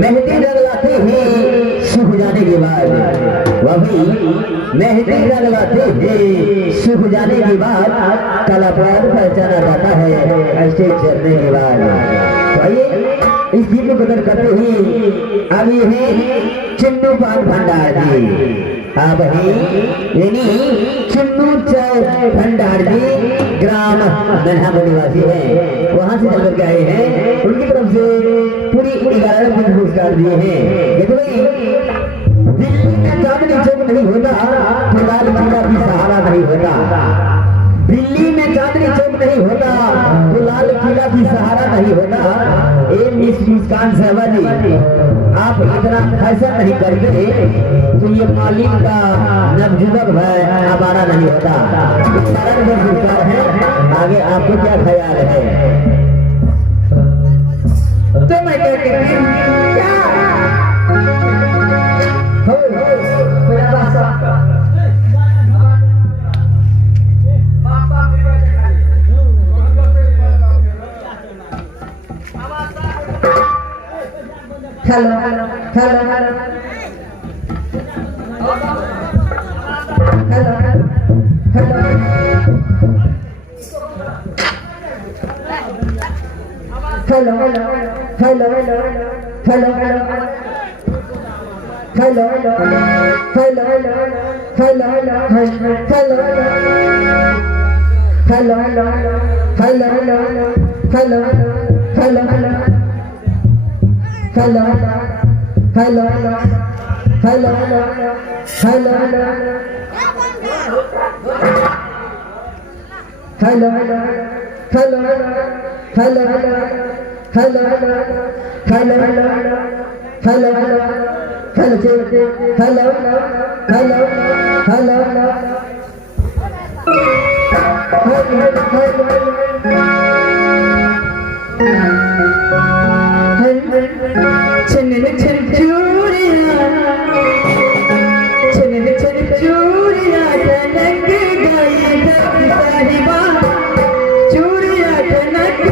मेहंदी लगवाते हैं सूख जाने के बाद, वही मेहंदी लगवाते हैं सूख जाने के बाद कलाकार पहचाना जाता है स्टेज चढ़ने के बाद। वही इस गीत को कदर करते ही अभी है चिन्नू पान भंडार जी। हाँ भाई यानी चिन्नू भंडार जी ग्राम नन्हापुर निवासी है, वहां से चल करके आए हैं। उनकी तरफ से पूरी 11 दिन पुरस्कार दिए हैं। देखो भाई दिल्ली में चांदनी चौक नहीं होता तो लाल किला भी सहारा नहीं होता, दिल्ली में चांदनी चौक नहीं होता तो लाल किला भी सहारा नहीं होता। मिस मुस्कान साहबा जी आप इतना फैशन नहीं करते तो ये मालिक का नवजुवक है हमारा नहीं होता। पुरस्कार है, आगे आपको क्या ख्याल है? तो मैं कहती क्या hello hello hello hello hello hello hello hello hello hello hello hello hello hello hello hello hello hello hello hello hello hello चुनर चुन चूड़िया चुनर चुन चूड़िया टनक गई साहिबा चूड़िया टनक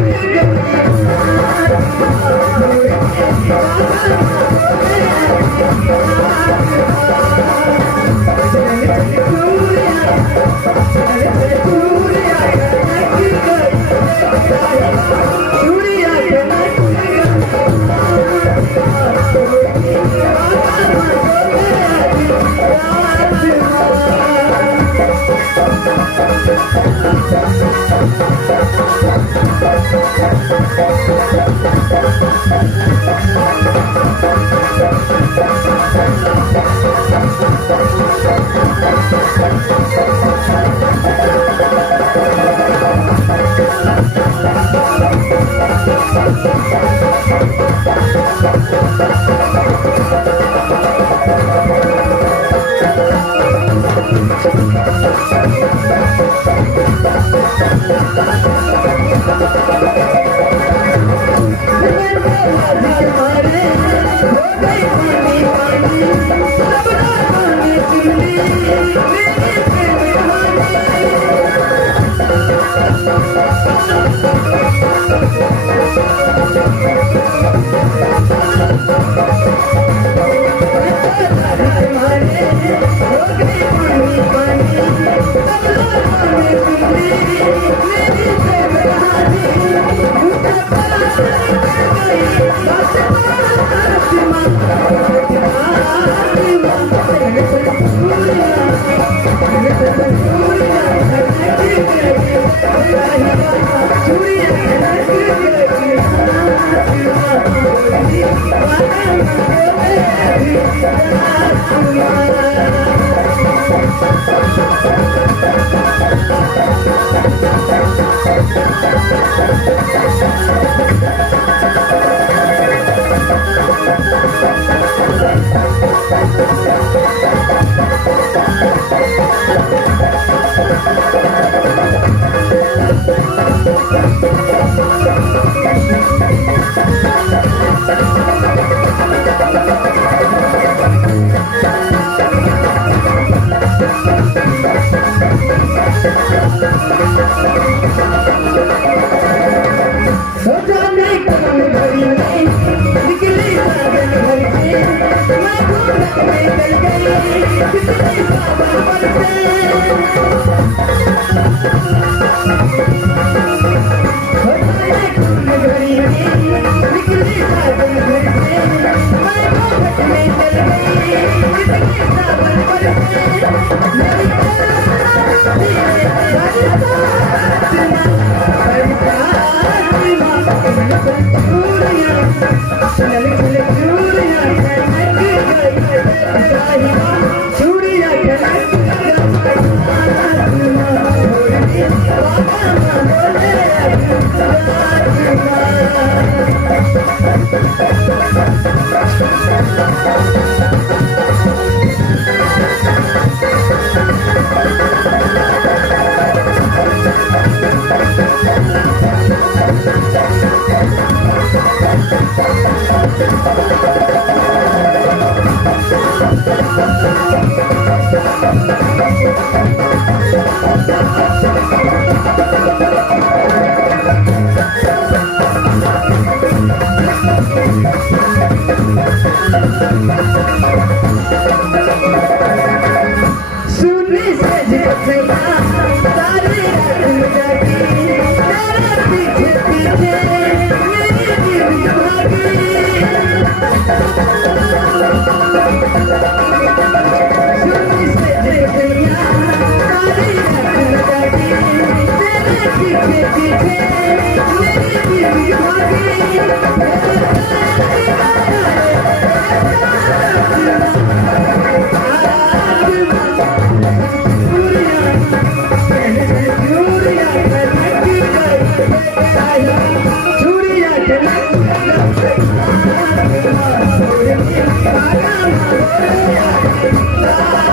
है